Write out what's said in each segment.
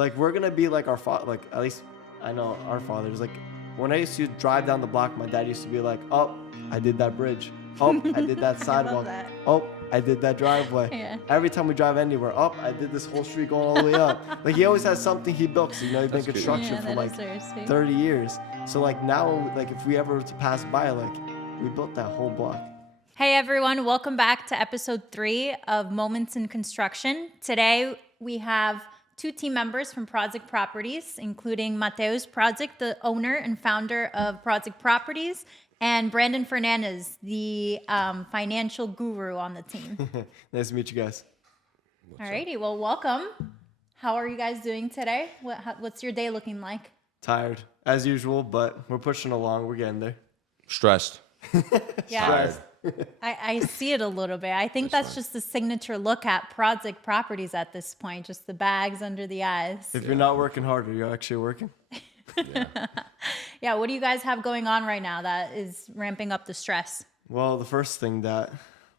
Like, we're going to be like our father. Like, at least I know our fathers. Like, when I used to drive down the block, my dad used to be like, oh, I did that bridge. Oh, I did that sidewalk. that. Oh, I did that driveway. Yeah. Every time we drive anywhere, oh, I did this whole street going all the way up. Like, he always has something he built. So, you know, he's been in construction for like 30 years. So, like, now, like, if we ever were to pass by, like, we built that whole block. Hey everyone, welcome back to episode 3 of Moments in Construction. Today we have 2 team members from Prawdzik Properties, including Mateusz Prawdzik, the owner and founder of Prawdzik Properties, and Brandon Fernandes, the financial guru on the team. Nice to meet you guys. Alrighty, well, welcome. How are you guys doing today? What's your day looking like? Tired, as usual, but we're pushing along. We're getting there. Stressed. Yeah. I see it a little bit. I think that's just the signature look at Prawdzik Properties at this point, just the bags under the eyes. If you're not working hard, are you actually working? Yeah, what do you guys have going on right now that is ramping up the stress? Well, the first thing that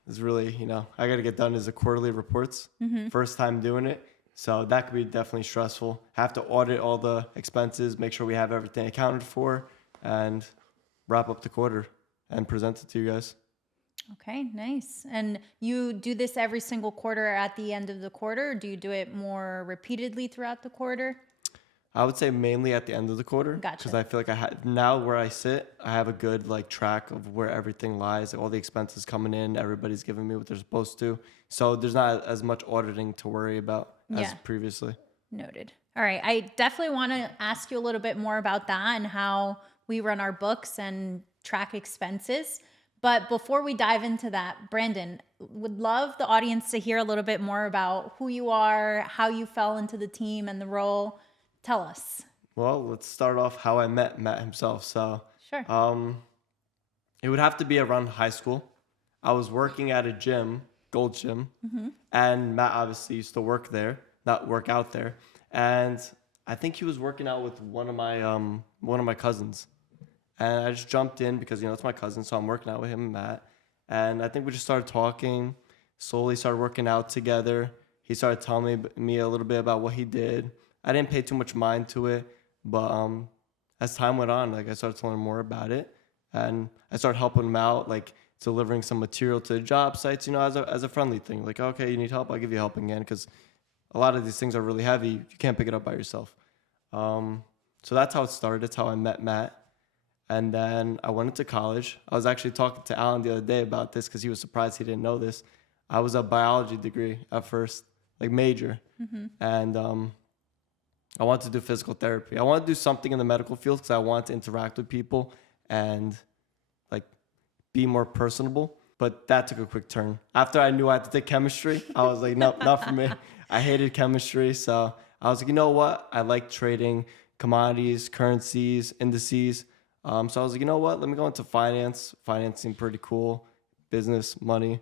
is really, I got to get done is the quarterly reports. First time doing it. So that could be definitely stressful. Have to audit all the expenses, make sure we have everything accounted for, and wrap up the quarter and present it to you guys. Okay, nice. And you do this every single quarter at the end of the quarter, or do you do it more repeatedly throughout the quarter? I would say mainly at the end of the quarter. Gotcha. Because I feel like now where I sit, I have a good track of where everything lies, like all the expenses coming in, everybody's giving me what they're supposed to. So there's not as much auditing to worry about as previously. Noted. All right, I definitely want to ask you a little bit more about that and how we run our books and track expenses. But before we dive into that, Brandon, would love the audience to hear a little bit more about who you are, how you fell into the team and the role. Tell us. Well, let's start off how I met Matt himself. So, Sure. It would have to be around high school. I was working at a gym, Gold Gym, and Matt obviously used to work out there. And I think he was working out with one of my cousins. And I just jumped in because, it's my cousin, so I'm working out with him and Matt. And I think we just started talking, slowly started working out together. He started telling me a little bit about what he did. I didn't pay too much mind to it, but as time went on, I started to learn more about it. And I started helping him out, delivering some material to the job sites, as a friendly thing. Like, okay, you need help, I'll give you help again, because a lot of these things are really heavy. You can't pick it up by yourself. So that's how it started. That's how I met Matt. And then I went into college. I was actually talking to Alan the other day about this because he was surprised he didn't know this. I was a biology degree at first, major. And I wanted to do physical therapy. I wanted to do something in the medical field because I wanted to interact with people and be more personable. But that took a quick turn. After I knew I had to take chemistry, I was like, nope, not for me. I hated chemistry. So I was like, you know what? I like trading commodities, currencies, indices. So I was like, you know what? Let me go into finance. Finance seemed pretty cool. Business, money.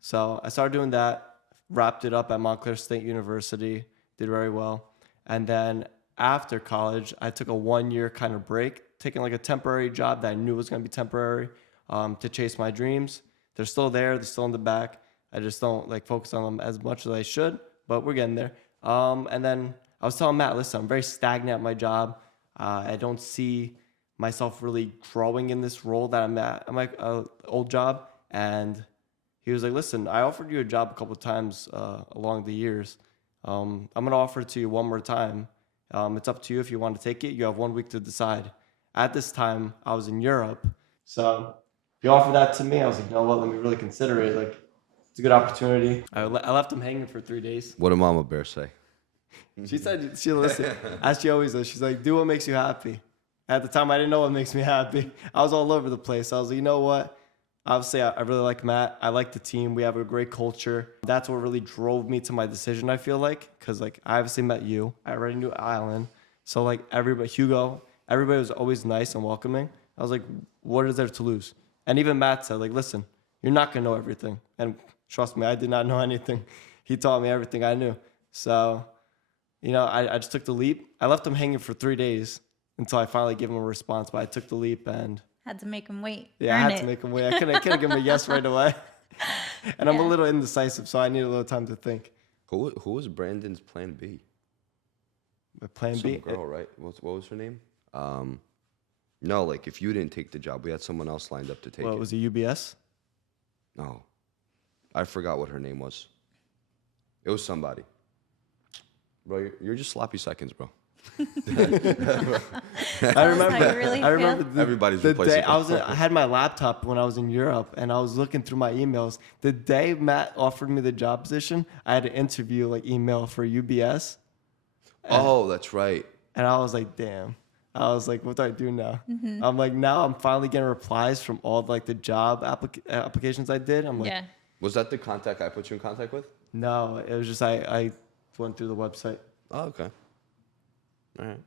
So I started doing that. Wrapped it up at Montclair State University. Did very well. And then after college, I took a 1-year kind of break, taking a temporary job that I knew was going to be temporary to chase my dreams. They're still there. They're still in the back. I just don't focus on them as much as I should, but we're getting there. And then I was telling Matt, listen, I'm very stagnant at my job. I don't see myself really growing in this role that I'm at. I'm old job. And he was like, listen, I offered you a job a couple of times along the years. I'm going to offer it to you one more time. It's up to you if you want to take it. You have 1 week to decide. At this time, I was in Europe. So he offered that to me. I was like, you know what, let me really consider it. It's a good opportunity. I left him hanging for 3 days. What did Mama Bear say? She said she'll listen, as she always does. She's like, do what makes you happy. At the time, I didn't know what makes me happy. I was all over the place. I was like, you know what? Obviously, I really like Matt. I like the team. We have a great culture. That's what really drove me to my decision, I feel like. Because, I obviously met you. I already knew Alan. So, everybody, Hugo, everybody was always nice and welcoming. I was like, what is there to lose? And even Matt said, listen, you're not going to know everything. And trust me, I did not know anything. He taught me everything I knew. So, I just took the leap. I left him hanging for 3 days until I finally gave him a response. But I took the leap and... Had to make him wait. Yeah, I had to make him wait. I couldn't give him a yes right away. And I'm a little indecisive, so I need a little time to think. Who was Brandon's plan B? Plan Some B. girl, right? What was her name? No, like if you didn't take the job, we had someone else lined up to take Well, it. was it UBS? No, I forgot what her name was. It was somebody. Bro, you're just sloppy seconds, bro. I remember. Really I remember Everybody's the day replaceable. I had my laptop when I was in Europe, and I was looking through my emails. The day Matt offered me the job position, I had an interview like email for UBS, Oh, that's right. and I was like, damn. I was like, what do I do now? I'm like, now I'm finally getting replies from all like the job applications I did. I'm like, Yeah. Was that the contact I put you in contact with? no, it was just I went through the website. Oh, okay. All right.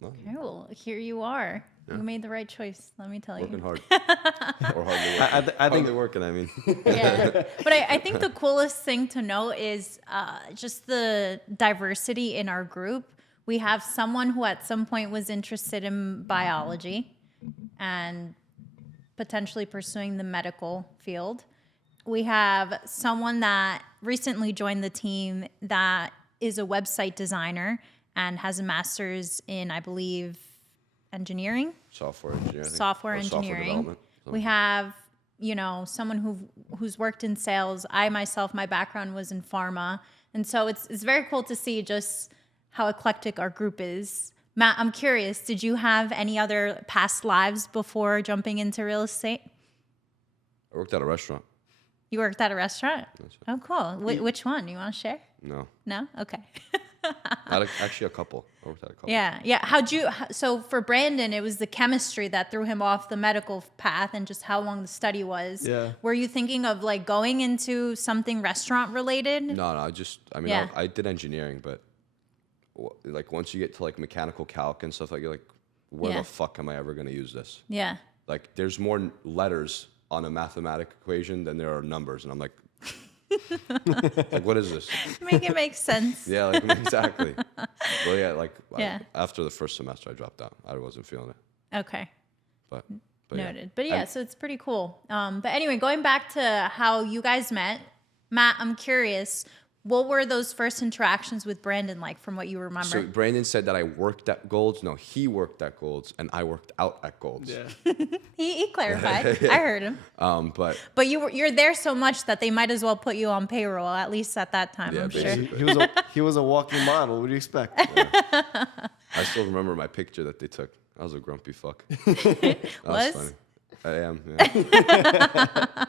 Well, Okay, well, here you are. You made the right choice, let me tell working you. hard. Or hardly working. I think Hardly working, I mean. Yeah. But I think the coolest thing to know is just the diversity in our group. We have someone who at some point was interested in biology and potentially pursuing the medical field. We have someone that recently joined the team that is a website designer and has a master's in, I believe, engineering. Software engineering. Software Or engineering. development. We have, someone who's worked in sales. I myself, my background was in pharma, and so it's very cool to see just how eclectic our group is. Matt, I'm curious, did you have any other past lives before jumping into real estate? I worked at a restaurant. You worked at a restaurant? Oh, cool. Which one? You want to share? No. No? Okay. Actually, a couple. I worked at a couple. Yeah. So for Brandon, it was the chemistry that threw him off the medical path and just how long the study was. Yeah. Were you thinking of like going into something restaurant related? No, Yeah. I did engineering, but like once you get to like mechanical calc and stuff like you're like, where Yeah. the fuck am I ever going to use this? Yeah. Like there's more letters on a mathematical equation than there are numbers. And I'm like, like, what is this? Make it make sense. Yeah, like exactly. Well, yeah, like Yeah. after the first semester, I dropped out. I wasn't feeling it. Okay. But yeah. Noted. But yeah, so it's pretty cool. But anyway, going back to how you guys met, Matt, I'm curious, what were those first interactions with Brandon like from what you remember? So Brandon said that I worked at Gold's. No, he worked at Gold's, and I worked out at Gold's. Yeah. He clarified. I heard him. But But you're there so much that they might as well put you on payroll, at least at that time, Yeah, I'm sure. basically. He was a walking model. What do you expect? I still remember my picture that they took. I was a grumpy fuck. That Was? funny. I am. Yeah.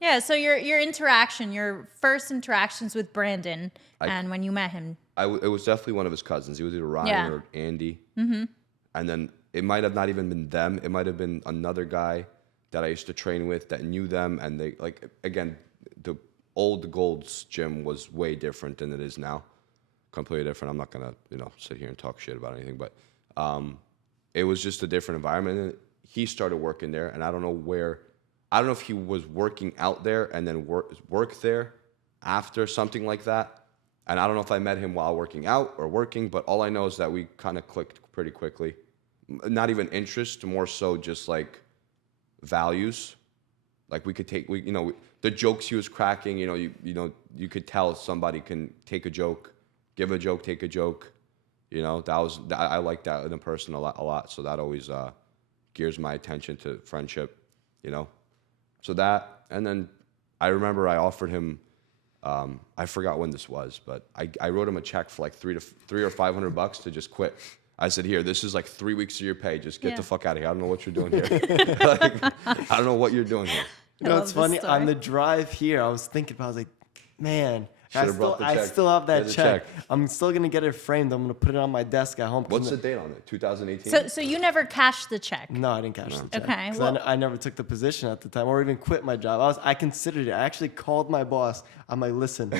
Yeah, so your first interactions with Brandon and when you met him. It was definitely one of his cousins. He was either Ryan Yeah. or Andy. Mm-hmm. And then it might have not even been them. It might have been another guy that I used to train with that knew them. And they, like, again, the old Gold's gym was way different than it is now. Completely different. I'm not going to, sit here and talk shit about anything. But it was just a different environment. And he started working there. And I don't know if he was working out there and then work there after something like that. And I don't know if I met him while working out or working, but all I know is that we kind of clicked pretty quickly. Not even interest, more so just like values. Like we could take, the jokes he was cracking, you could tell somebody can take a joke, give a joke, take a joke. I like that in a person a lot. So that always gears my attention to friendship, So that, and then I remember I offered him, I forgot when this was, but I wrote him a check for like $300 or $500 to just quit. I said, here, this is like 3 weeks of your pay. Just get the fuck out of here. I don't know what you're doing here. I don't know what you're doing here. You know, love it's this funny. story. On the drive here, I was thinking about, I was like, man, Should've brought the I check. still have that Here's the check. check. I'm still going to get it framed. I'm going to put it on my desk at home. What's the date on it? 2018? So you never cashed the check. No, I didn't cash the check. Okay, 'Cause well- I never took the position at the time or even quit my job. I considered it. I actually called my boss. I'm like, listen,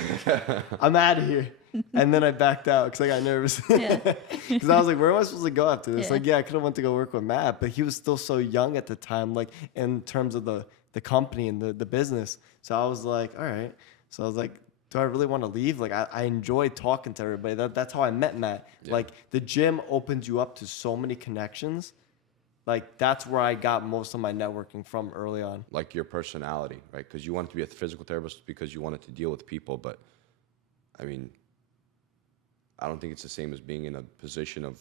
I'm out of here. And then I backed out because I got nervous. Because I was like, where am I supposed to go after this? Yeah. Like, yeah, I could have went to go work with Matt, but he was still so young at the time, like in terms of the company and the business. So I was like, all right. So I was like, do I really want to leave? Like, I enjoy talking to everybody. That's how I met Matt. Yeah. Like, the gym opens you up to so many connections. Like, that's where I got most of my networking from early on. Like your personality, right? Because you wanted to be a physical therapist because you wanted to deal with people. But, I mean, I don't think it's the same as being in a position of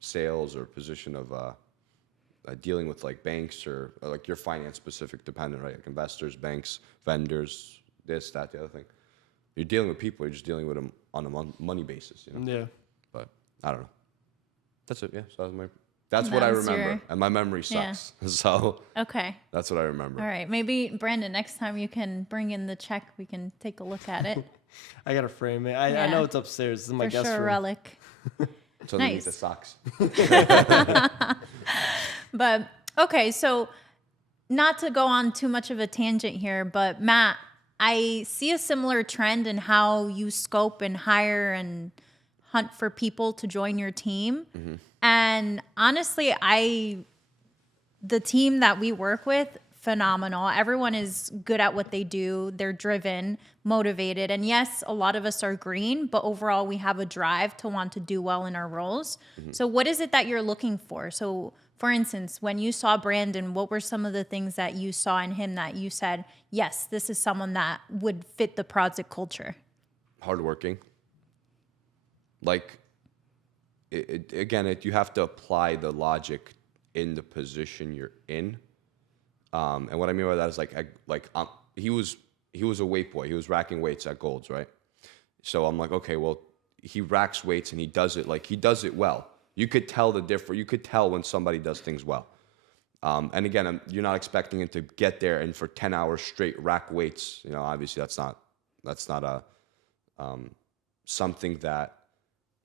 sales or position of dealing with like banks or like your finance specific dependent, right? Like investors, banks, vendors, this, that, the other thing. You're dealing with people. You're just dealing with them on a money basis, you know. Yeah. But I don't know. That's it. Yeah. So that's what I remember, and my memory sucks. Yeah. So okay, that's what I remember. All right, maybe Brandon, next time you can bring in the check. We can take a look at it. I gotta frame it. I know it's upstairs. This is my guest room. Relic. It's underneath the socks. But okay, so not to go on too much of a tangent here, but Matt, I see a similar trend in how you scope and hire and hunt for people to join your team. Mm-hmm. And honestly, the team that we work with, phenomenal. Everyone is good at what they do. They're driven, motivated. And yes, a lot of us are green, but overall we have a drive to want to do well in our roles. Mm-hmm. So what is it that you're looking for? So for instance, when you saw Brandon, what were some of the things that you saw in him that you said, yes, this is someone that would fit the Prawdzik culture? Hardworking. Like, you have to apply the logic in the position you're in. And what I mean by that is he was a weight boy. He was racking weights at Gold's, right? So I'm like, okay, well, he racks weights and he does it well. You could tell the difference. You could tell when somebody does things well. And again, you're not expecting him to get there and for 10 hours straight rack weights. You know, obviously that's not a something that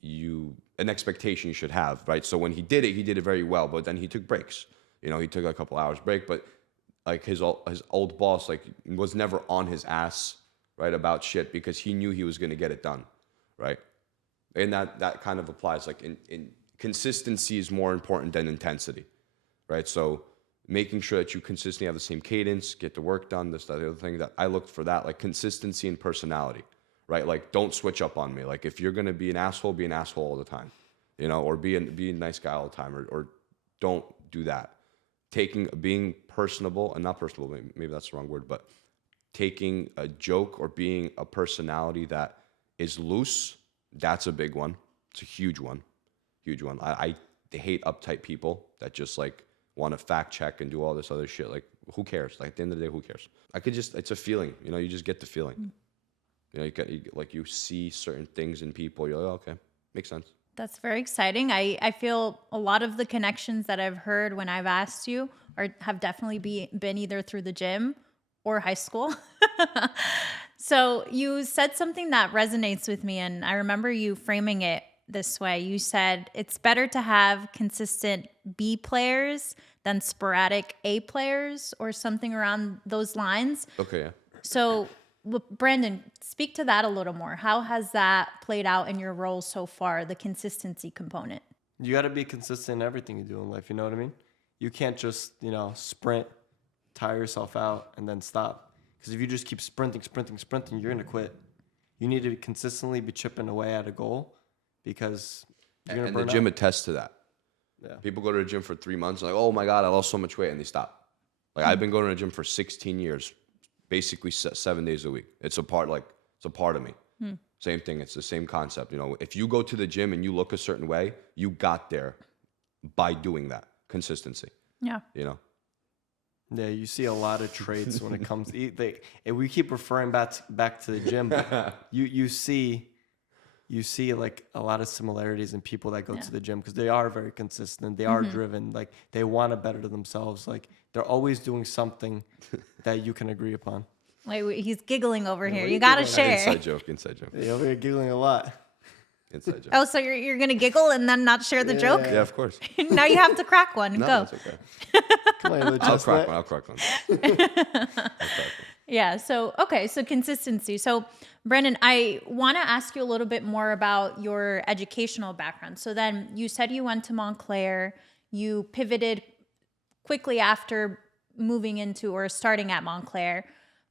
an expectation you should have, right? So when he did it very well, but then he took breaks. You know, he took a couple hours break, but like his old boss, like, was never on his ass, right, about shit because he knew he was going to get it done, right? And that kind of applies. Like in consistency is more important than intensity, right? So making sure that you consistently have the same cadence, get the work done, this, that, the other thing that I looked for that, like consistency and personality, right? Like don't switch up on me. Like if you're going to be an asshole all the time, you know, or be a nice guy all the time, or don't do that. Being personable, and not personable, maybe that's the wrong word, but taking a joke or being a personality that is loose, that's a big one. It's a huge one. I hate uptight people that just like want to fact check and do all this other shit. Like, who cares? Like, at the end of the day, who cares? It's a feeling, you know, you just get the feeling. Mm. You know, you see certain things in people, you're like, oh, okay, makes sense. That's very exciting. I feel a lot of the connections that I've heard when I've asked you have definitely been either through the gym or high school. So you said something that resonates with me, and I remember you framing it this way. You said it's better to have consistent B players than sporadic A players, or something around those lines. Okay, yeah. So Brandon, speak to that a little more. How has that played out in your role so far, the consistency component? You got to be consistent in everything you do in life. You know what I mean? You can't just, sprint, tire yourself out, and then stop. Because if you just keep sprinting, you're going to quit. You need to consistently be chipping away at a goal because you're going to burn out. And the gym attests to that. Yeah. People go to the gym for 3 months, like, oh my God, I lost so much weight, and they stop. Like, I've been going to the gym for 16 years. Basically 7 days a week. It's a part of me. Same thing. It's the same concept. You know, if you go to the gym and you look a certain way, you got there by doing that. Consistency. Yeah. You know? Yeah, you see a lot of traits when it comes to and we keep referring back to the gym, but you see like a lot of similarities in people that go to the gym because they are very consistent. They are driven. Like they want to better themselves. Like they're always doing something that you can agree upon. Wait, he's giggling over here. You got to share. Inside joke. Yeah, we're giggling a lot. Inside joke. Oh, so you're going to giggle and then not share the joke? Yeah, of course. Now you have to crack one. No, Go. that's okay. Come on, I'll crack one. Yeah. So consistency. So Brandon, I want to ask you a little bit more about your educational background. So then you said you went to Montclair, you pivoted quickly after moving into or starting at Montclair.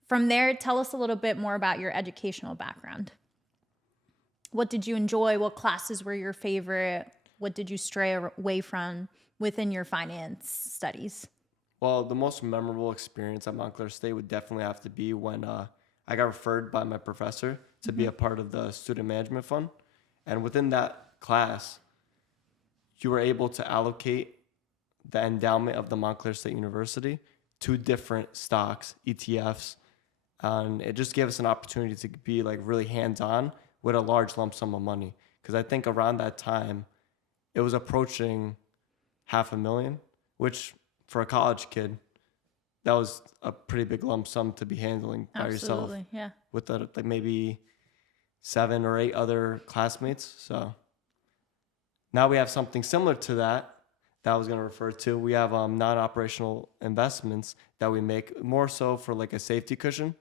From there, tell us a little bit more about your educational background. What did you enjoy? What classes were your favorite? What did you stray away from within your finance studies? Well, the most memorable experience at Montclair State would definitely have to be when I got referred by my professor to be a part of the student management fund. And within that class, you were able to allocate the endowment of the Montclair State University to different stocks, ETFs. And it just gave us an opportunity to be like really hands-on with a large lump sum of money. Because I think around that time, it was approaching $500,000, which for a college kid, that was a pretty big lump sum to be handling by yourself. Absolutely, yeah. With like maybe 7 or 8 other classmates. So now we have something similar to that I was going to refer to. We have non-operational investments that we make more so for like a safety cushion.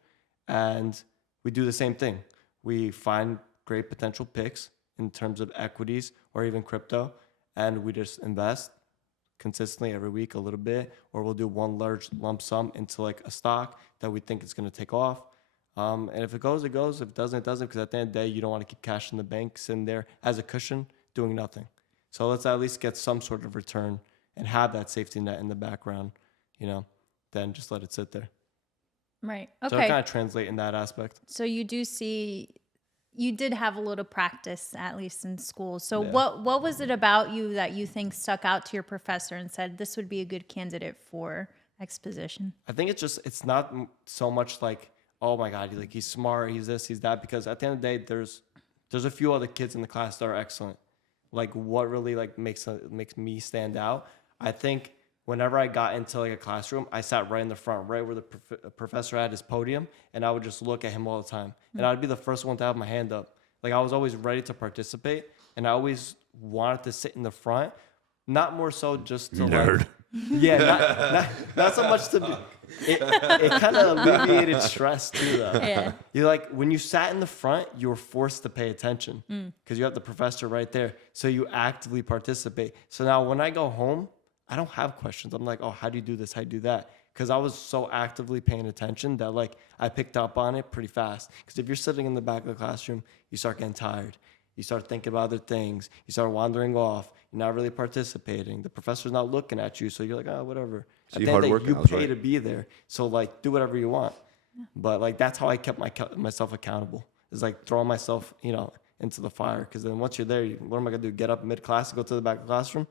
And we do the same thing. We find great potential picks in terms of equities or even crypto. And we just invest consistently every week a little bit, or we'll do one large lump sum into like a stock that we think is going to take off. And if it goes, it goes. If it doesn't, it doesn't. Because at the end of the day, you don't want to keep cash in the bank sitting there as a cushion doing nothing. So let's at least get some sort of return and have that safety net in the background, then just let it sit there. Right. Okay. So I kind of translate in that aspect. So you did have a little practice, at least in school. So Yeah. what was it about you that you think stuck out to your professor and said, this would be a good candidate for exposition? I think it's not so much like, oh my God, he's smart, he's this, he's that, because at the end of the day, there's a few other kids in the class that are excellent. Like what really like makes me stand out, I think whenever I got into like a classroom, I sat right in the front, right where the professor had his podium, and I would just look at him all the time. And I'd be the first one to have my hand up. Like I was always ready to participate, and I always wanted to sit in the front, not more so just to Nerd. like, yeah, not so much to be. It kind of alleviated stress too, though. Yeah. You like when you sat in the front, you were forced to pay attention because you have the professor right there, so you actively participate. So now when I go home, I don't have questions. I'm like, oh, how do you do this? How do you do that? Because I was so actively paying attention that like I picked up on it pretty fast. Because if you're sitting in the back of the classroom, you start getting tired. You start thinking about other things. You start wandering off. You're not really participating. The professor's not looking at you, so you're like, oh, whatever. See, At the end of the hard day, you work, pay to be there, so like do whatever you want. But like that's how I kept myself accountable. Is like throwing myself, into the fire. Because then once you're there, what am I gonna do? Get up mid class and go to the back of the classroom?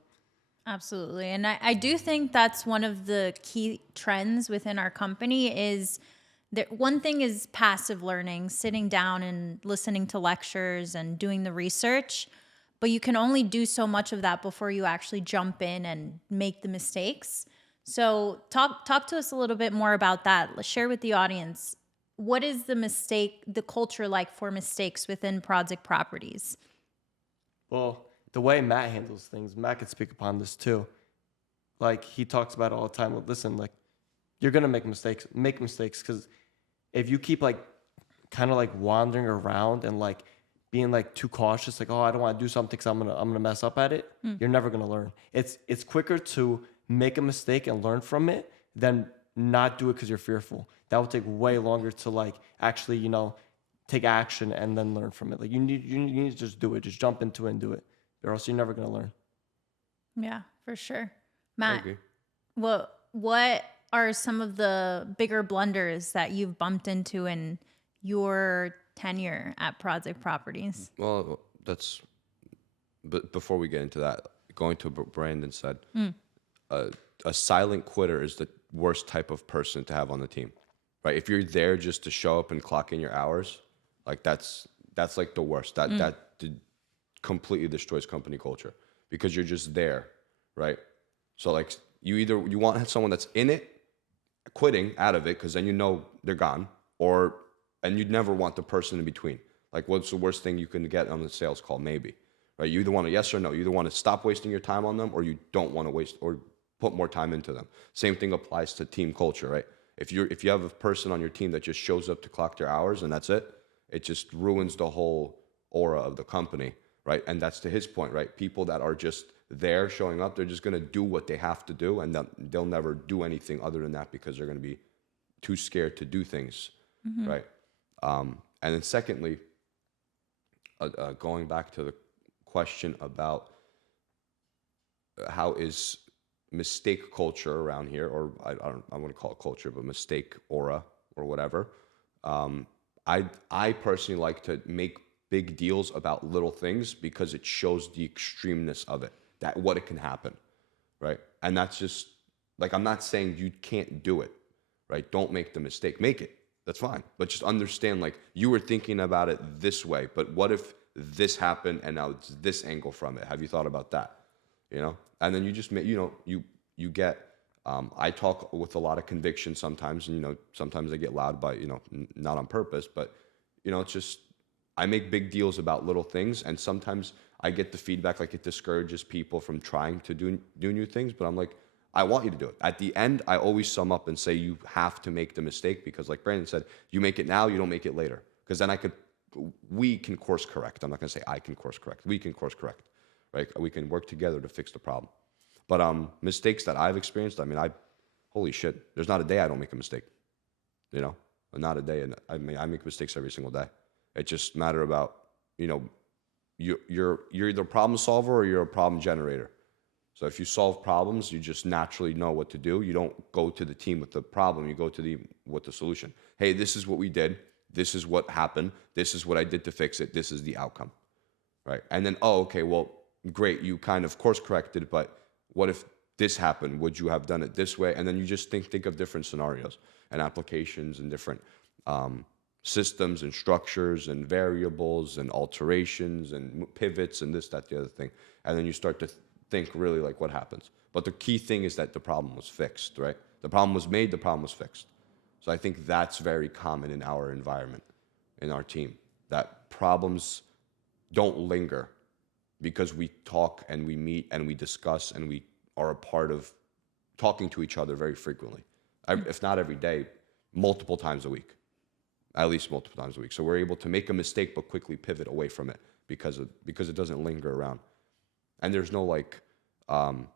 Absolutely. And I do think that's one of the key trends within our company is that one thing is passive learning, sitting down and listening to lectures and doing the research, but you can only do so much of that before you actually jump in and make the mistakes. So talk to us a little bit more about that. Let's share with the audience, what is the culture like for mistakes within Prawdzik Properties? Well, the way Matt handles things, Matt could speak upon this too. Like he talks about it all the time. Like, listen, like you're gonna make mistakes because if you keep like kind of like wandering around and like being like too cautious, like, oh, I don't want to do something because I'm gonna mess up at it, you're never gonna learn. It's quicker to make a mistake and learn from it than not do it because you're fearful. That will take way longer to like actually, take action and then learn from it. Like you need to just do it, just jump into it and do it, or else you're never gonna learn. Yeah, for sure. I Matt, agree. what are some of the bigger blunders that you've bumped into in your tenure at Prawdzik Properties? Well, but before we get into that, going to what Brandon said, a silent quitter is the worst type of person to have on the team, right? If you're there just to show up and clock in your hours, like that's like the worst. That completely destroys company culture because you're just there, right? So like you want someone that's in it, quitting out of it because then they're gone, and you'd never want the person in between. Like what's the worst thing you can get on the sales call? Maybe, right? You either want to yes or no. You either want to stop wasting your time on them or you don't want to waste or put more time into them. Same thing applies to team culture, right? If you have a person on your team that just shows up to clock their hours and that's it, it just ruins the whole aura of the company, right? And that's to his point, right? People that are just there showing up, they're just going to do what they have to do, and they'll never do anything other than that because they're going to be too scared to do things, right? And then secondly, going back to the question about how is mistake culture around here, or I want to call it culture, but mistake aura or whatever. I personally like to make big deals about little things because it shows the extremeness of it, that what it can happen, right? And that's just like, I'm not saying you can't do it, right? Don't make the mistake. Make it. That's fine. But just understand, like, you were thinking about it this way, but what if this happened and now it's this angle from it? Have you thought about that? You know? And then you just make, you get, I talk with a lot of conviction sometimes, and, sometimes I get loud by, not on purpose, but, it's just, I make big deals about little things, and sometimes I get the feedback like it discourages people from trying to do new things, but I'm like, I want you to do it. At the end, I always sum up and say you have to make the mistake because, like Brandon said, you make it now, you don't make it later. Because then we can course correct. I'm not going to say I can course correct. We can course correct, right? We can work together to fix the problem. But mistakes that I've experienced, holy shit, there's not a day I don't make a mistake, not a day. And I make mistakes every single day. It's just a matter about, you're either a problem solver or you're a problem generator. So if you solve problems, you just naturally know what to do. You don't go to the team with the problem. You go to with the solution. Hey, this is what we did. This is what happened. This is what I did to fix it. This is the outcome, right? And then, okay, well, great. You kind of course corrected, but what if this happened? Would you have done it this way? And then you just think of different scenarios and applications and different systems and structures and variables and alterations and pivots and this, that, the other thing. And then you start to think really like what happens. But the key thing is that the problem was fixed, right? The problem was made, the problem was fixed. So I think that's very common in our environment, in our team, that problems don't linger because we talk and we meet and we discuss and we are a part of talking to each other very frequently. If not every day, multiple times a week, at least multiple times a week. So we're able to make a mistake but quickly pivot away from it because it doesn't linger around. And there's no I don't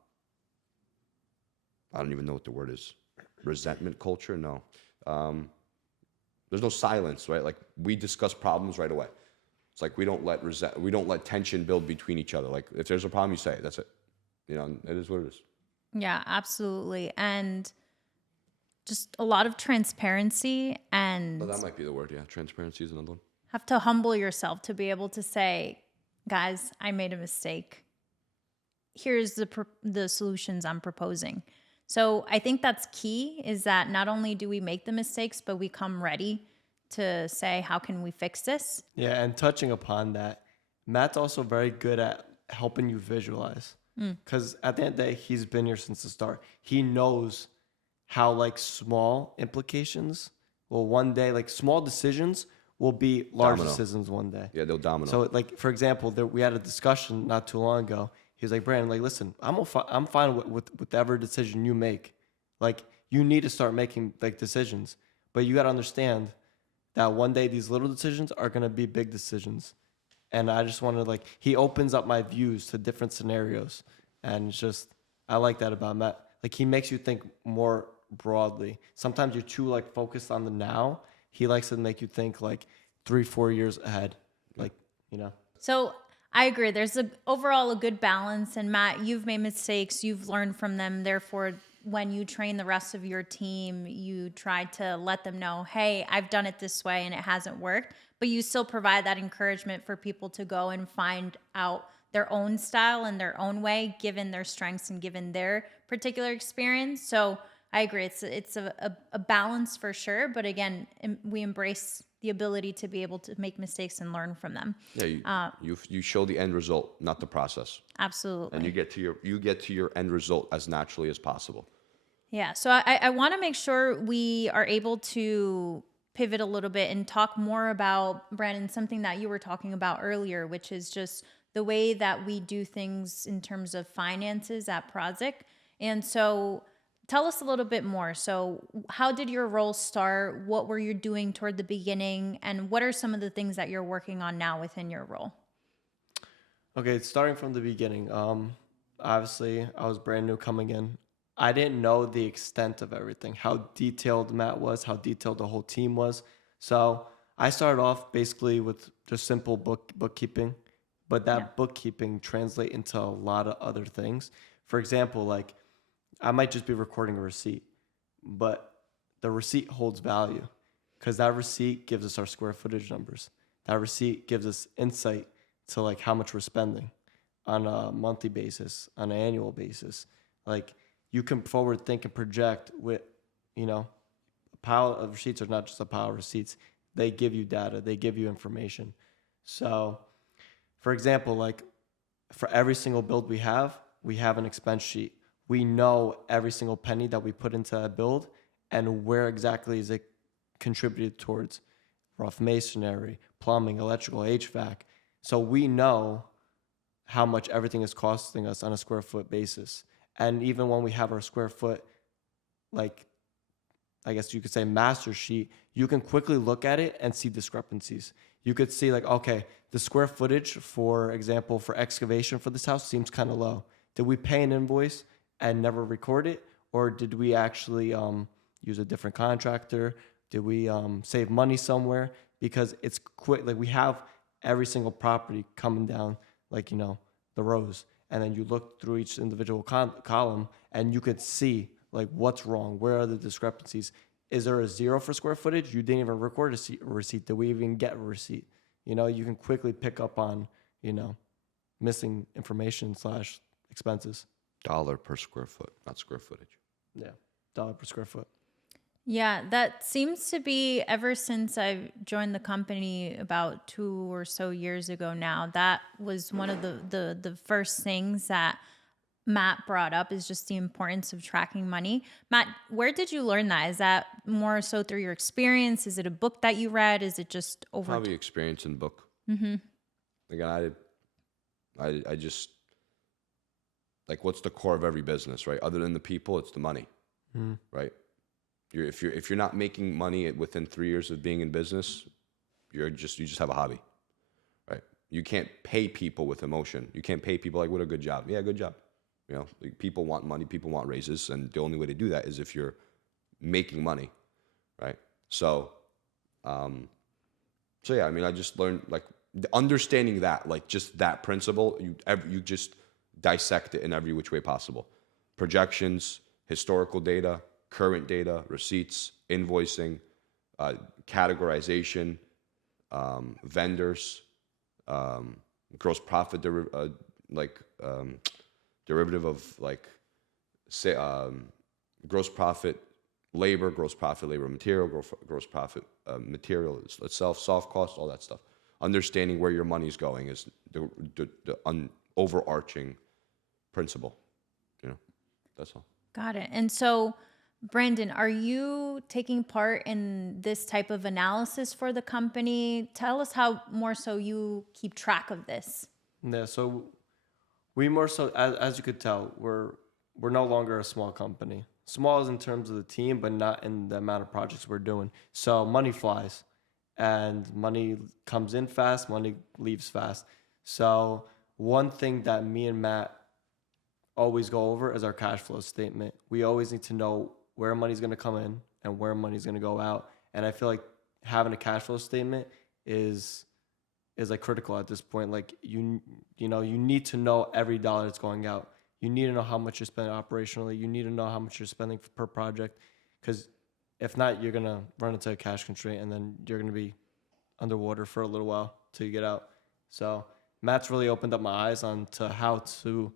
even know what the word is. Resentment culture? No. There's no silence, right? Like we discuss problems right away. It's like we don't let tension build between each other. Like if there's a problem, you say it. That's it. It is what it is. Yeah, absolutely. And just a lot of transparency and Well, that might be the word. Yeah. Transparency is another one. Have to humble yourself to be able to say, guys, I made a mistake. Here's the solutions I'm proposing. So I think that's key, is that not only do we make the mistakes, but we come ready to say, how can we fix this? Yeah, and touching upon that, Matt's also very good at helping you visualize. Because at the end of the day, he's been here since the start. He knows how small implications will one day, small decisions will be large decisions one day. Yeah, they'll domino. So for example, we had a discussion not too long ago. He was like, Brandon, listen, I'm fine with whatever decision you make. You need to start making decisions, but you got to understand that one day these little decisions are going to be big decisions. And I just want to he opens up my views to different scenarios. And it's just, I like that about Matt. He makes you think more broadly. Sometimes you're too focused on the now. He likes to make you think 3-4 years ahead. So I agree. There's overall a good balance. And Matt, you've made mistakes. You've learned from them. Therefore, when you train the rest of your team, you try to let them know, hey, I've done it this way and it hasn't worked. But you still provide that encouragement for people to go and find out their own style and their own way, given their strengths and given their particular experience. So I agree. It's a balance for sure. But again, we embrace the ability to be able to make mistakes and learn from them. Yeah, you show the end result, not the process. Absolutely. And you get to your end result as naturally as possible. Yeah. So I want to make sure we are able to pivot a little bit and talk more about, Brandon, something that you were talking about earlier, which is just the way that we do things in terms of finances at Prawdzik. And so tell us a little bit more. So how did your role start? What were you doing toward the beginning? And what are some of the things that you're working on now within your role? Okay, starting from the beginning. Obviously, I was brand new coming in. I didn't know the extent of everything, how detailed Matt was, how detailed the whole team was. So I started off basically with just simple bookkeeping, but that bookkeeping translate into a lot of other things. For example, I might just be recording a receipt, but the receipt holds value because that receipt gives us our square footage numbers. That receipt gives us insight to like how much we're spending on a monthly basis, on an annual basis. Like you can forward think and project with, you know, a pile of receipts are not just a pile of receipts. They give you data, they give you information. So, for example, like for every single build we have an expense sheet. We know every single penny that we put into that build and where exactly is it contributed towards rough masonry, plumbing, electrical, HVAC. So we know how much everything is costing us on a square foot basis. And even when we have our square foot, like, I guess you could say master sheet, you can quickly look at it and see discrepancies. You could see like, okay, the square footage, for example, for excavation for this house seems kind of low. Did we pay an invoice and never record it? Or did we actually use a different contractor? Did we save money somewhere? Because it's quick, like we have every single property coming down, like, you know, the rows. And then you look through each individual column and you could see like what's wrong, where are the discrepancies? Is there a 0 for square footage? You didn't even record a receipt. Did we even get a receipt? You know, you can quickly pick up on, you know, missing information / expenses. Dollar per square foot, not square footage. Yeah, dollar per square foot. Yeah, that seems to be ever since I've joined the company about 2 or so years ago now. That was one of the first things that Matt brought up, is just the importance of tracking money. Matt, where did you learn that? Is that more so through your experience? Is it a book that you read? Is it just over? Probably experience in book. Again, I just, like, what's the core of every business, right? Other than the people, it's the money, right? If you're not making money within 3 years of being in business, you just have a hobby, right? You can't pay people with emotion. You can't pay people like, what a good job. Yeah, good job. You know, like, people want money, people want raises, and the only way to do that is if you're making money, right? So yeah, I mean, I just learned, like, understanding that, like, just that principle, you just dissect it in every which way possible. Projections, historical data, current data, receipts, invoicing, categorization, vendors, gross profit, derivative of, like, say, gross profit labor, material, gross profit material itself, soft cost, all that stuff. Understanding where your money's going is the overarching principle. You know, that's all. Got it. And so, Brandon, are you taking part in this type of analysis for the company? Tell us how more so you keep track of this. Yeah, so we more so, as you could tell, we're no longer a small company. Small is in terms of the team, but not in the amount of projects we're doing. So money flies, and money comes in fast, money leaves fast. So one thing that me and Matt always go over is our cash flow statement. We always need to know where money's going to come in and where money's going to go out. And I feel like having a cash flow statement is like critical at this point. Like you need to know every dollar that's going out. You need to know how much you're spending operationally. You need to know how much you're spending per project, because if not, you're gonna run into a cash constraint, and then you're gonna be underwater for a little while till you get out. So Matt's really opened up my eyes on to how to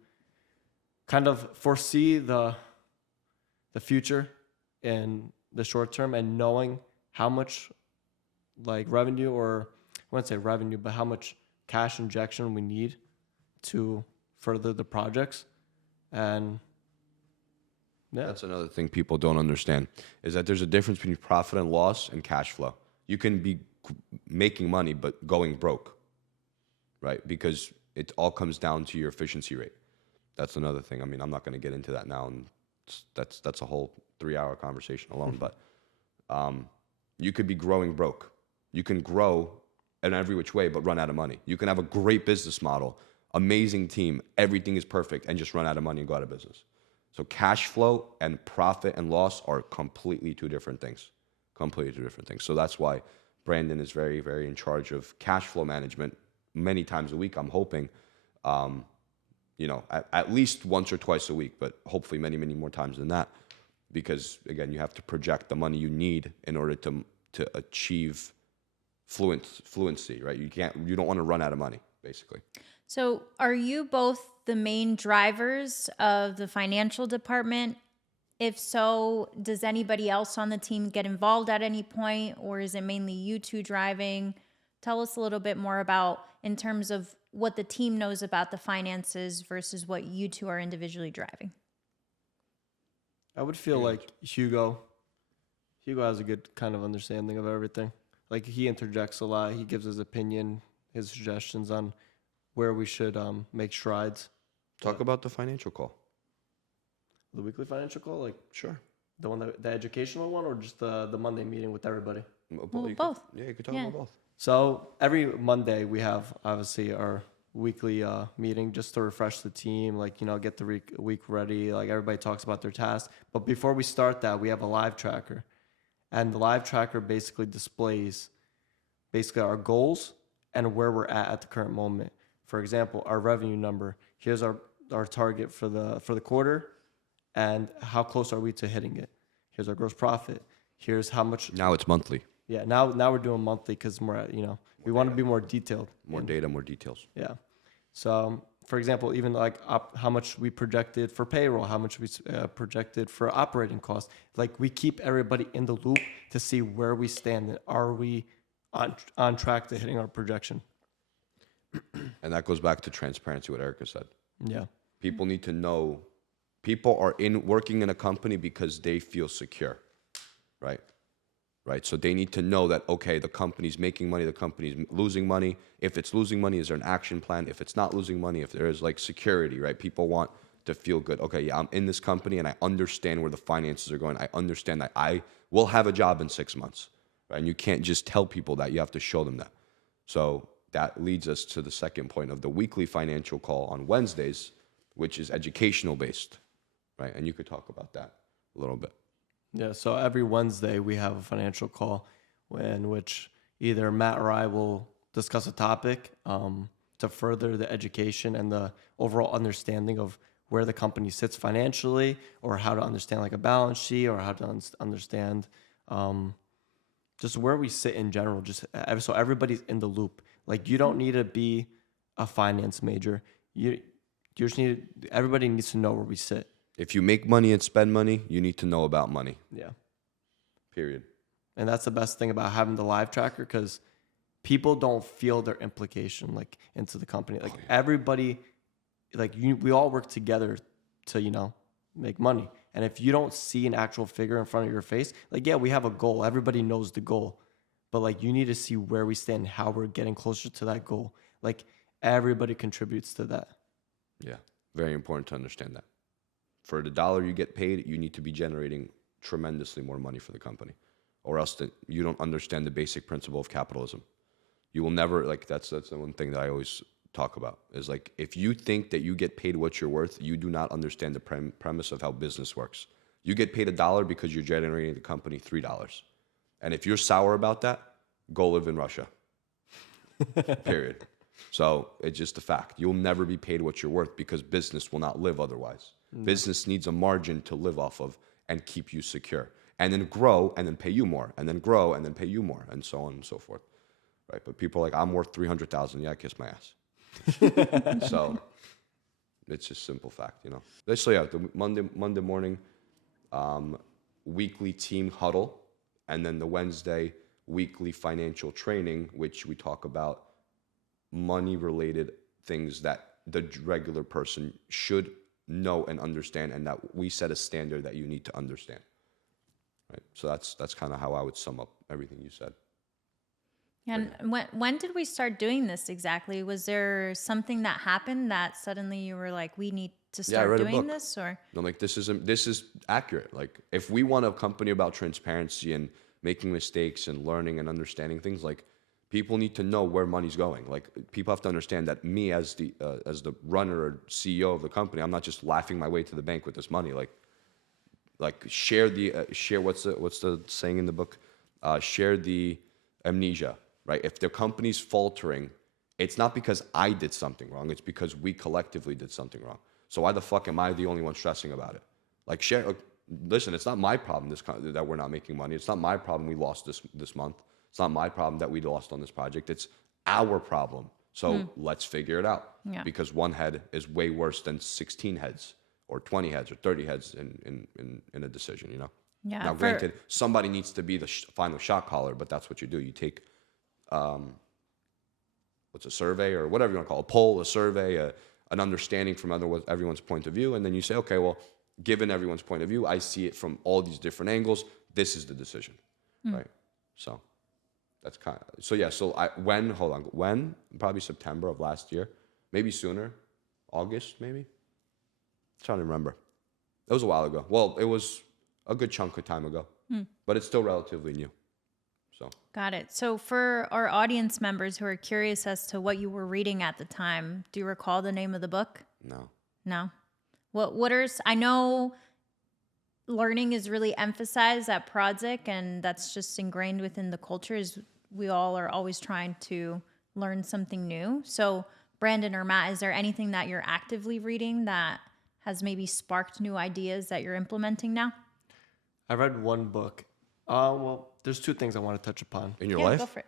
kind of foresee the future in the short term, and knowing how much, like, revenue, or I wouldn't say revenue, but how much cash injection we need to further the projects. And yeah, that's another thing people don't understand, is that there's a difference between profit and loss and cash flow. You can be making money but going broke, right? Because it all comes down to your efficiency rate. That's another thing. I mean, I'm not going to get into that now, and that's a whole 3-hour conversation alone. But you could be growing broke. You can grow in every which way but run out of money. You can have a great business model, amazing team, everything is perfect, and just run out of money and go out of business. So cash flow and profit and loss are completely two different things. So that's why Brandon is very, very in charge of cash flow management many times a week. I'm hoping, at least once or twice a week, but hopefully many, many more times than that. Because, again, you have to project the money you need in order to achieve fluency, right? You don't want to run out of money, basically. So are you both the main drivers of the financial department? If so, does anybody else on the team get involved at any point, or is it mainly you two driving? Tell us a little bit more about in terms of what the team knows about the finances versus what you two are individually driving. I would feel like Hugo has a good kind of understanding of everything. Like he interjects a lot. He gives his opinion, his suggestions on where we should make strides. Talk about the financial call. The weekly financial call, like Sure. the one the educational one, or just the Monday meeting with everybody. Well, both. You could talk about both. So every Monday we have obviously our weekly meeting just to refresh the team, like, get the week ready. Like everybody talks about their tasks. But before we start that, we have a live tracker. And the live tracker basically displays our goals and where we're at the current moment. For example, our revenue number. Here's our target for the quarter, and how close are we to hitting it. Here's our gross profit. Here's how much. Now it's monthly. Yeah, now we're doing monthly because we want to be more detailed. More data, more details. Yeah. So, for example, even like how much we projected for payroll, how much we projected for operating costs. Like we keep everybody in the loop to see where we stand and are we on track to hitting our projection. And that goes back to transparency, what Erika said. Yeah. People need to know. People are working in a company because they feel secure, right? Right. So they need to know that, okay, the company's making money, the company's losing money. If it's losing money, is there an action plan? If it's not losing money, if there is like security, right? People want to feel good. Okay, yeah, I'm in this company and I understand where the finances are going. I understand that I will have a job in 6 months, right? And you can't just tell people that. You have to show them that. So that leads us to the second point of the weekly financial call on Wednesdays, which is educational based, right? And you could talk about that a little bit. Yeah, so every Wednesday we have a financial call in which either Matt or I will discuss a topic to further the education and the overall understanding of where the company sits financially, or how to understand like a balance sheet, or how to understand just where we sit in general. Just so everybody's in the loop. Like you don't need to be a finance major. You just everybody needs to know where we sit. If you make money and spend money, you need to know about money. Yeah. Period. And that's the best thing about having the live tracker, because people don't feel their implication like into the company. Like everybody, we all work together to, make money. And if you don't see an actual figure in front of your face, like, yeah, we have a goal. Everybody knows the goal. But like you need to see where we stand and how we're getting closer to that goal. Like everybody contributes to that. Yeah. Very important to understand that. For the dollar you get paid, you need to be generating tremendously more money for the company, or else you don't understand the basic principle of capitalism. You will never, like, that's the one thing that I always talk about, is like, if you think that you get paid what you're worth, you do not understand the premise of how business works. You get paid $1 because you're generating the company $3. And if you're sour about that, go live in Russia. Period. So it's just a fact. You'll never be paid what you're worth because business will not live otherwise. Business needs a margin to live off of and keep you secure, and then grow and then pay you more, and then grow and then pay you more, and so on and so forth, right? But people are like, I'm worth 300,000. Yeah, kiss my ass. So it's just simple fact, So yeah, the Monday morning weekly team huddle, and then the Wednesday weekly financial training, which we talk about money related things that the regular person should know and understand, and that we set a standard that you need to understand, right? So that's kind of how I would sum up everything you said. And when did we start doing this exactly? Was there something that happened that suddenly you were like, we need to start doing this? Or no, like this is accurate. Like if we want a company about transparency and making mistakes and learning and understanding things, like people need to know where money's going. Like people have to understand that me as the runner or CEO of the company, I'm not just laughing my way to the bank with this money. Like share what's the saying in the book? Share the amnesia, right? If the company's faltering, it's not because I did something wrong. It's because we collectively did something wrong. So why the fuck am I the only one stressing about it? Like listen, it's not my problem that we're not making money. It's not my problem we lost this month. It's not my problem that we lost on this project. It's our problem. So let's figure it out. Yeah. Because one head is way worse than 16 heads or 20 heads or 30 heads in a decision, you know? Yeah. Now, granted, somebody needs to be the final shot caller, but that's what you do. You take, what's a survey or whatever you want to call it, a poll, a survey, an understanding from everyone's point of view. And then you say, okay, well, given everyone's point of view, I see it from all these different angles. This is the decision, right? So that's kind of, so yeah. So when probably September of last year, maybe sooner, August, maybe. I'm trying to remember. It was a while ago. Well, it was a good chunk of time ago, but it's still relatively new. So Got it. So for our audience members who are curious as to what you were reading at the time, do you recall the name of the book? no. No. I know learning is really emphasized at Prawdzik, and that's just ingrained within the culture, is we all are always trying to learn something new. So Brandon or Matt, is there anything that you're actively reading that has maybe sparked new ideas that you're implementing now? I read one book. Well, there's two things I want to touch upon. In your Yeah, life? go for it.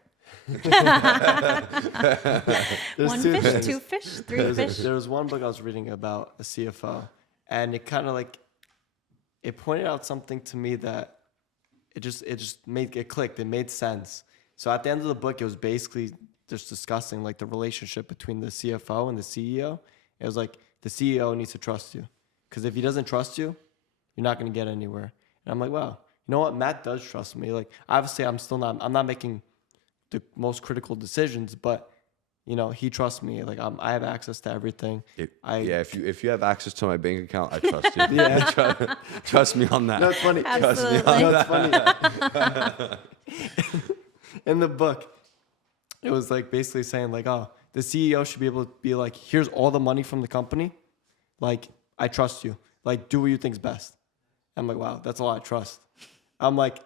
There's One two fish, things. two fish, three fish. There was one book I was reading about a CFO, and it kind of like, it pointed out something to me that it just made it clicked. It made sense. So at the end of the book, it was basically just discussing like the relationship between the CFO and the CEO. It was like the CEO needs to trust you, because if he doesn't trust you, you're not going to get anywhere. And I'm like, wow, you know what? Matt does trust me. Like, obviously, I'm not making the most critical decisions, but you know, he trusts me. Like, I have access to everything. If you have access to my bank account, I trust you. Yeah. Trust me on that. No, it's funny. Absolutely. No, it's funny. In the book, it was like basically saying like, oh, the CEO should be able to be like, here's all the money from the company. Like, I trust you. Like, do what you think's best. I'm like, wow, that's a lot of trust. I'm like,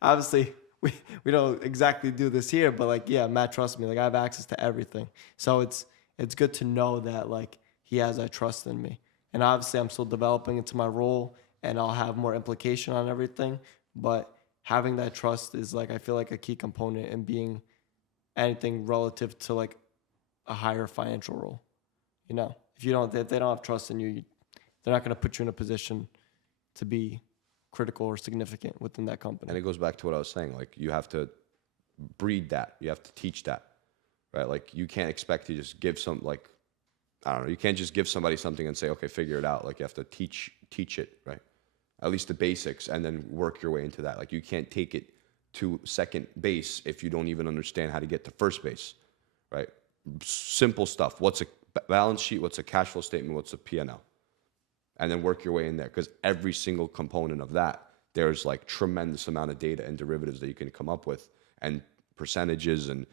obviously, we don't exactly do this here, but like, yeah, Matt trusts me. Like, I have access to everything. So it's good to know that like he has that trust in me. And obviously, I'm still developing into my role, and I'll have more implication on everything. But having that trust is like, I feel like a key component in being anything relative to like a higher financial role. You know, if they don't have trust in you, they're not going to put you in a position to be critical or significant within that company. And it goes back to what I was saying. Like, you have to breed that. You have to teach that, right? Like, you can't expect to just give you can't just give somebody something and say, okay, figure it out. Like, you have to teach it, right? At least the basics, and then work your way into that. Like, you can't take it to second base if you don't even understand how to get to first base, right? Simple stuff. What's a balance sheet? What's a cash flow statement? What's a P&L? And then work your way in there, because every single component of that, there's like tremendous amount of data and derivatives that you can come up with, and percentages and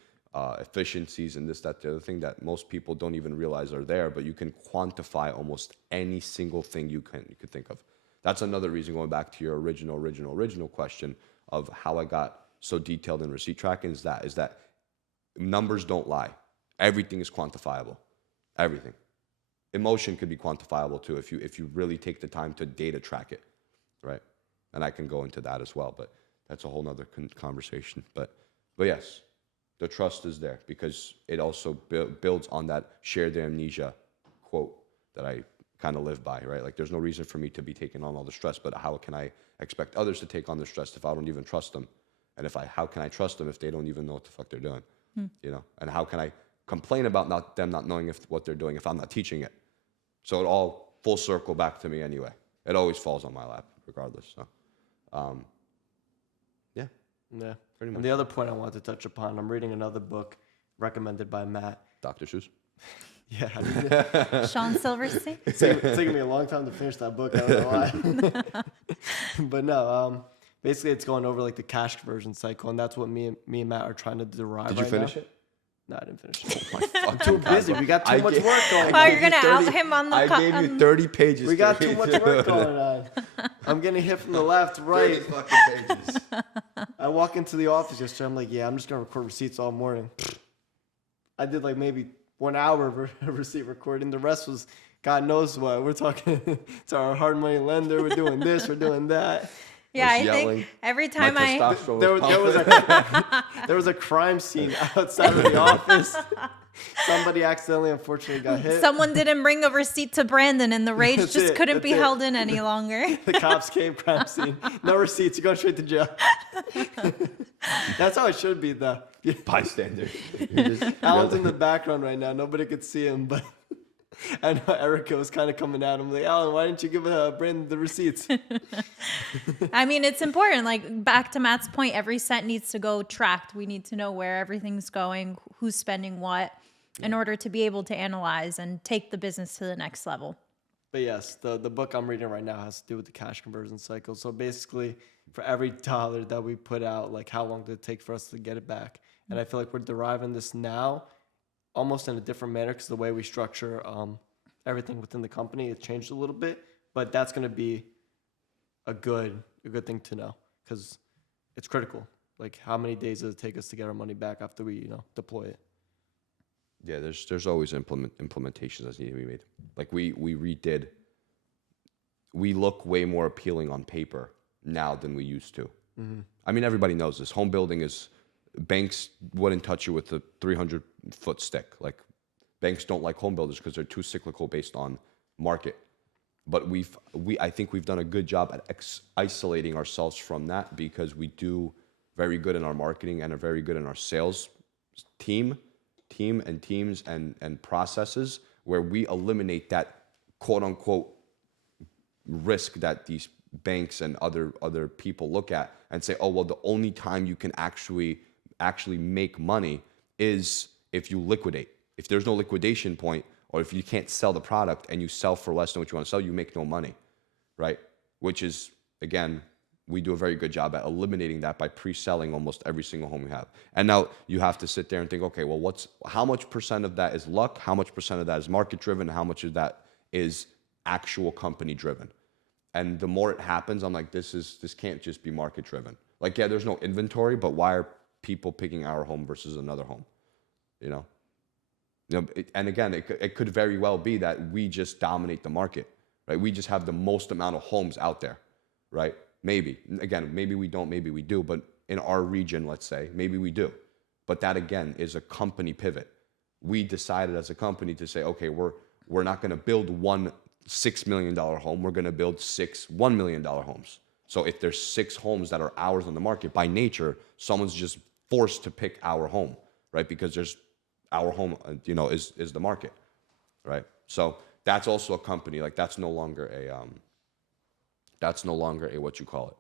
efficiencies and this, that, the other thing that most people don't even realize are there, but you can quantify almost any single thing you could think of. That's another reason, going back to your original question of how I got so detailed in receipt tracking, is that numbers don't lie. Everything is quantifiable. Everything. Emotion could be quantifiable too if you really take the time to data track it, right? And I can go into that as well, but that's a whole nother conversation. But yes, the trust is there, because it also builds on that shared amnesia quote that I kind of live by, right? Like, there's no reason for me to be taking on all the stress, but how can I expect others to take on the stress if I don't even trust them? And how can I trust them if they don't even know what the fuck they're doing? You know? And how can I complain about them not knowing what they're doing if I'm not teaching it? So it all full circle back to me anyway. It always falls on my lap regardless. So, yeah. Yeah. Pretty much. And the other point I wanted to touch upon, I'm reading another book recommended by Matt. Dr. Seuss. Yeah. I mean, Sean Silverstein? it's taking me a long time to finish that book. I don't know why. But no, basically it's going over like the cash conversion cycle, and that's what me and Matt are trying to derive. Did you finish it? No, I didn't finish it. Oh my fucking Too God, busy. bro. We got too much work going Oh, on. you're going to out him on the I gave you 30 pages. We got to too read much work through. going on. I'm getting hit from the left, 30 right. fucking pages. I walk into the office yesterday. I'm like, yeah, I'm just going to record receipts all morning. I did like maybe 1 hour of receipt recording. The rest was God knows what. We're talking to our hard money lender. We're doing this. We're doing that. Yeah, I yelling. think every My time testosterone There was was pumping. there was a crime scene outside of the office. Somebody accidentally, unfortunately, got hit. someone didn't bring a receipt to Brandon and the rage That's just it, couldn't that's be it. held in any longer. The cops came, crime scene. No receipts. You go straight to jail. That's how it should be, though. Bystander. Alan's in the background right now. Nobody could see him, but I know Erika was kind of coming at him like, Alan, why didn't you give Brandon the receipts? I mean, it's important. Like back to Matt's point, every cent needs to go tracked. We need to know where everything's going, who's spending what, in order to be able to analyze and take the business to the next level. But yes, the book I'm reading right now has to do with the cash conversion cycle. So basically, for every dollar that we put out, like how long did it take for us to get it back? And I feel like we're deriving this now almost in a different manner because the way we structure everything within the company, it changed a little bit. But that's going to be a good thing to know because it's critical. Like how many days does it take us to get our money back after we deploy it? Yeah, there's always implementations that need to be made. Like we look way more appealing on paper now than we used to. Mm-hmm. I mean, everybody knows this. Home building banks wouldn't touch you with a 300-foot stick. Like banks don't like home builders because they're too cyclical based on market. But I think we've done a good job at isolating ourselves from that because we do very good in our marketing and are very good in our sales team and teams and processes where we eliminate that quote unquote risk that these banks and other people look at and say, oh, well, the only time you can actually make money is if you liquidate. If there's no liquidation point or if you can't sell the product and you sell for less than what you want to sell, you make no money, right? Which is, again, we do a very good job at eliminating that by pre-selling almost every single home we have. And now you have to sit there and think, okay, well, how much percent of that is luck? How much percent of that is market driven? How much of that is actual company driven? And the more it happens, I'm like, this can't just be market driven. Like, yeah, there's no inventory, but why are people picking our home versus another home? And again, it could very well be that we just dominate the market, right? We just have the most amount of homes out there, right? Maybe. Again, maybe we don't, maybe we do. But in our region, let's say, maybe we do. But that, again, is a company pivot. We decided as a company to say, okay, we're not going to build one $6 million home. We're going to build 6 $1 million homes. So if there's 6 homes that are ours on the market, by nature, someone's just forced to pick our home, right? Because our home, is the market, right? So that's also a company. Like that's no longer a what you call it,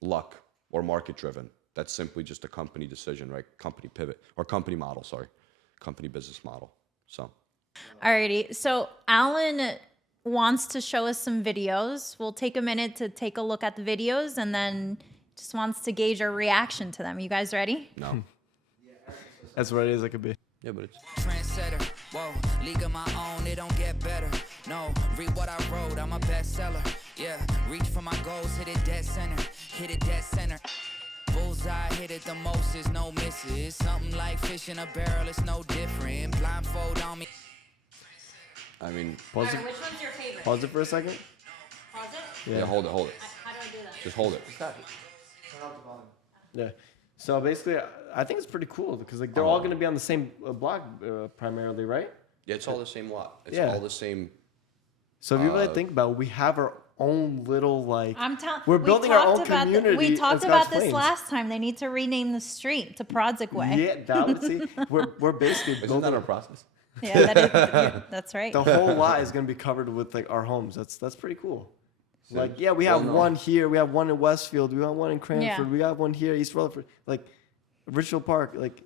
luck or market driven. That's simply just a company decision, right? Company pivot or company model, company business model. So. Alrighty. So Alan wants to show us some videos. We'll take a minute to take a look at the videos and then just wants to gauge our reaction to them. You guys ready? No. As ready as I could be. Yeah, but it's trendsetter. Whoa, league of my own, it don't get better. No, read what I wrote, I'm a bestseller. Yeah, reach for my goals, hit it dead center. Hit it dead center. Bullseye, hit it the most, is no misses. Something like fish in a barrel, it's no different. Blindfold on me. I mean, Pause it. Which one's your favorite? Pause it for a second. Pause it? yeah, hold it. How do I do that? Just hold it. Yeah. So basically, I think it's pretty cool because like they're all going to be on the same block primarily, right? Yeah, it's all the same lot. It's Yeah. all the same. So if you really think about it, we have our own little we're we building our own talked about community. we talked in about Scotch this Plains. last time. They need to rename the street to Prawdzik Way. Yeah, that would see. We're basically Isn't building that our process? Yeah, that's right. the whole lot is going to be covered with like our homes. That's pretty cool. Like we have one here, we have one in Westfield, we have one in Cranford, we got one here, East Rutherford, like Richfield Park, like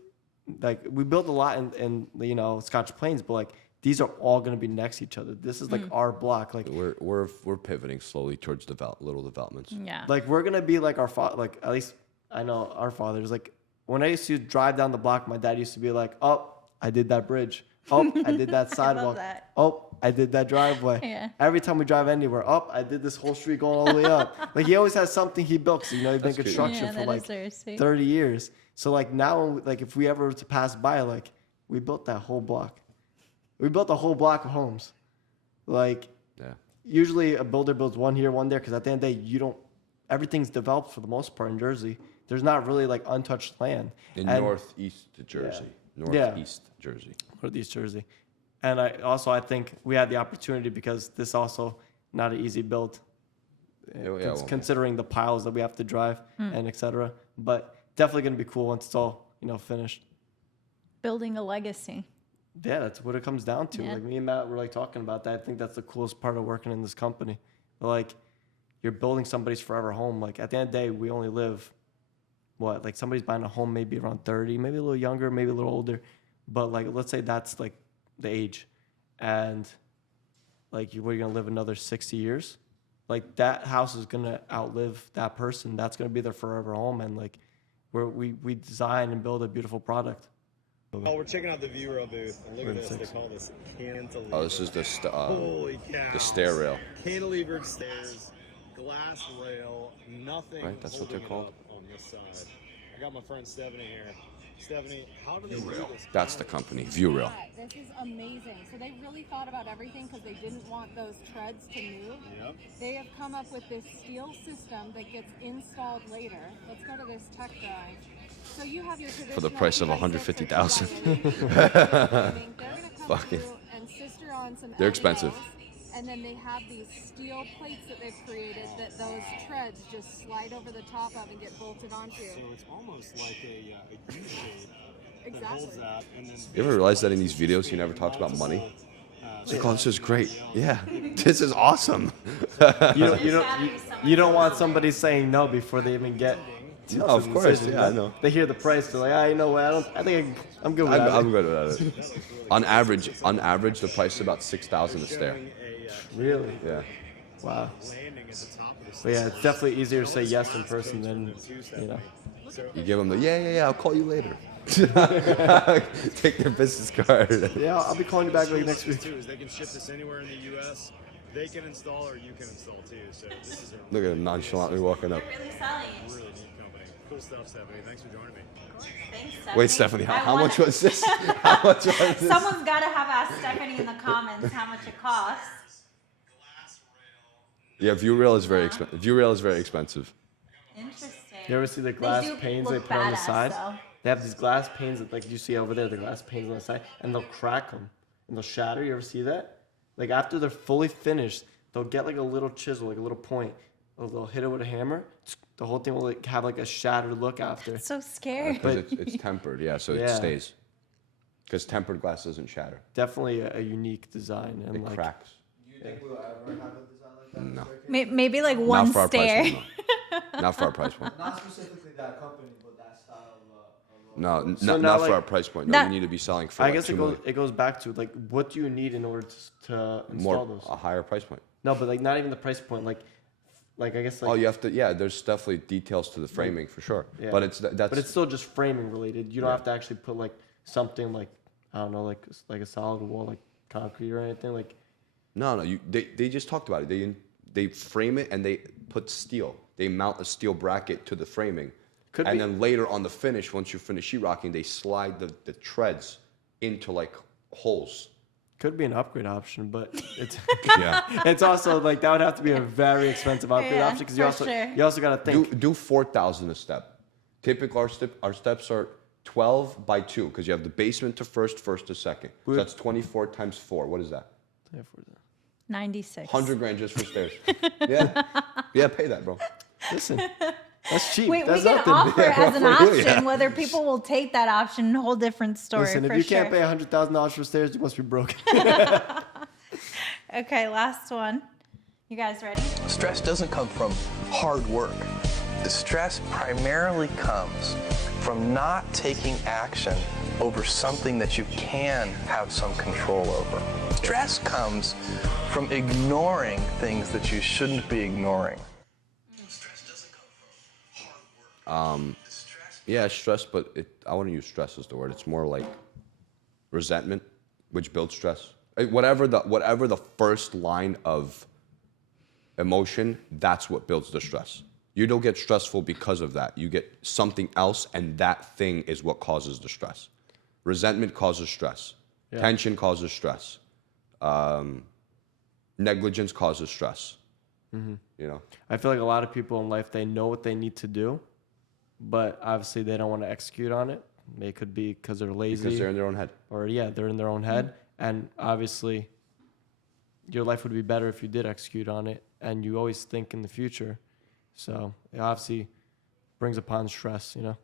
we built a lot in Scotch Plains, but like these are all going to be next to each other. This is like our block. Like we're pivoting slowly towards little developments. Yeah. Like we're gonna be like our father. Like at least I know our fathers. Like when I used to drive down the block, my dad used to be like, "Oh, I did that bridge. Oh, I did that sidewalk. that. Oh, I did that driveway." Yeah. Every time we drive anywhere, oh, I did this whole street going all the way up. Like he always has something he built. So, he's been That's cute. construction Yeah, for that like is very sweet. 30 years. So like now, like if we ever were to pass by, like we built that whole block. We built a whole block of homes. Like Yeah. usually a builder builds one here, one there, because at the end of the day, everything's developed for the most part in Jersey. There's not really like untouched land. In northeast Jersey. Northeast Jersey. Northeast Jersey. And I think we had the opportunity because this also not an easy build. Considering the piles that we have to drive and etc. But definitely going to be cool once it's all, finished. Building a legacy. Yeah, that's what it comes down to. Yeah. Like me and Matt were like talking about that. I think that's the coolest part of working in this company. Like you're building somebody's forever home. Like at the end of the day, we only live like somebody's buying a home maybe around 30, maybe a little younger, maybe a little older. But like let's say that's like the age. And like you're gonna live another 60 years. Like that house is gonna outlive that person. That's gonna be their forever home. And like we design and build a beautiful product. Oh, we're checking out the view rail booth. And look at this. They call this cantilever. Oh, this is Holy cow. the stair rail. Cantilevered stairs, glass rail, nothing. Right, that's what they're holding it called? up on this side. I got my friend Stephanie here. Stephanie, how do they do this? That's the company, View Rail. Yeah, this is amazing. So they really thought about everything because they didn't want those treads to move. Yep. They have come up with this steel system that gets installed later. Let's go to this tech drawing. So you have your traditional For the price of P6 $150,000. They're going to come Fucking- through and sister on some They're expensive. LEOs, and then they have these steel plates that they've created that those treads just slide over the top of and get bolted onto. So it's almost like a U-shape that Exactly. holds that. And then You ever realize that in these videos he never talks about money? It's like, oh, this is great. Yeah, this is awesome. You don't want somebody saying no before they even get. No, of course, yeah, I know. They hear the price, they're like, you know what? I think I'm good with that. I'm good with it. On average, the price is about $6,000 a stair. Really? Yeah. Wow. landing at the top of the But yeah, it's definitely easier to say yes in person than, You give them the yeah, I'll call you later. Take their business card. Yeah, I'll be calling you back like next week. too is they can ship this anywhere in the U.S. They can install or you can install too. So this is a Look at him nonchalantly walking up. Really selling. really neat company. Cool stuff, Stephanie. Thanks for joining me. Thanks, Wait, Stephanie, how much was this? How much was this? Someone's got to have asked Stephanie in the comments how much it costs. Yeah, View Rail is very expensive. View Rail is very expensive. Interesting. You ever see the glass do panes look they put on the badass, side? though. They have these glass panes that like you see over there, the glass panes on the side, and they'll crack them and they'll shatter. You ever see that? Like after they're fully finished, they'll get like a little chisel, like a little point. They'll hit it with a hammer. The whole thing will like have like a shattered look after. So scary. Because it's tempered, yeah, so it Yeah. stays. Because tempered glass doesn't shatter. Definitely a unique design and It like cracks. Do you think we'll ever have a design like that? No. Maybe like one Not for our stair. price point. No. Not for our price point. Not specifically that company, but that style of No, So now, not like- for our price point. No, That- you need to be selling for I like guess $2 it million. goes back to like what do you need in order to install More those? a higher price point. No, but like not even the price point. Like I guess like Oh, you have to. Yeah, there's definitely details to the framing for sure. yeah. But it's But it's still just framing related. You don't have to actually put like something like I don't know like a solid wall like concrete or anything like. no. They just talked about it. They frame it and they put steel. They mount a steel bracket to the framing. Could and be. then later on the finish, once you finish sheetrocking, they slide the treads into like holes. Could be an upgrade option, but it's Yeah. it's also like that would have to be a very expensive upgrade Yeah, option because for sure. you also got to think. Do 4,000 a step. Typical our steps are 12 by 2 because you have the basement to first to second. So that's 24 times 4. What is that? 96. 100 grand just for stairs. Yeah, pay that, bro. Listen, that's cheap. Wait, that's we can nothing. offer it as an For you, option. yeah. Whether people will take that option, whole different story. Listen, for if you sure. can't pay $100,000 for stairs, you must be broke. Okay, last one. You guys ready? Stress doesn't come from hard work. The stress primarily comes from not taking action over something that you can have some control over. Stress comes from ignoring things that you shouldn't be ignoring. Stress doesn't come from hard work. Yeah, stress, but I wouldn't use stress as the word. It's more like resentment, which builds stress. Whatever the first line of emotion, that's what builds the stress. You don't get stressful because of that. You get something else, and that thing is what causes the stress. Resentment causes stress. Tension causes stress. negligence causes stress. You know, I feel like a lot of people in life, they know what they need to do, but obviously they don't want to execute on it. It could be because they're lazy. because they're in their own head. Or they're in their own head. And obviously your life would be better if you did execute on it and you always think in the future. So it obviously brings upon stress, you know?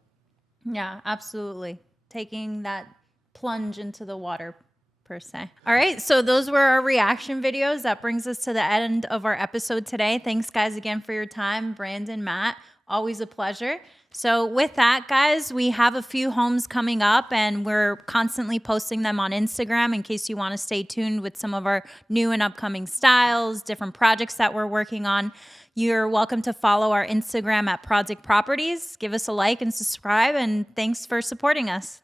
Yeah, absolutely. Taking that plunge into the water, per se. All right, so those were our reaction videos. That brings us to the end of our episode today. Thanks, guys, again for your time. Brandon, Matt, always a pleasure. So with that, guys, we have a few homes coming up, and we're constantly posting them on Instagram in case you want to stay tuned with some of our new and upcoming styles, different projects that we're working on. You're welcome to follow our Instagram at Prawdzik Properties. Give us a like and subscribe, and thanks for supporting us.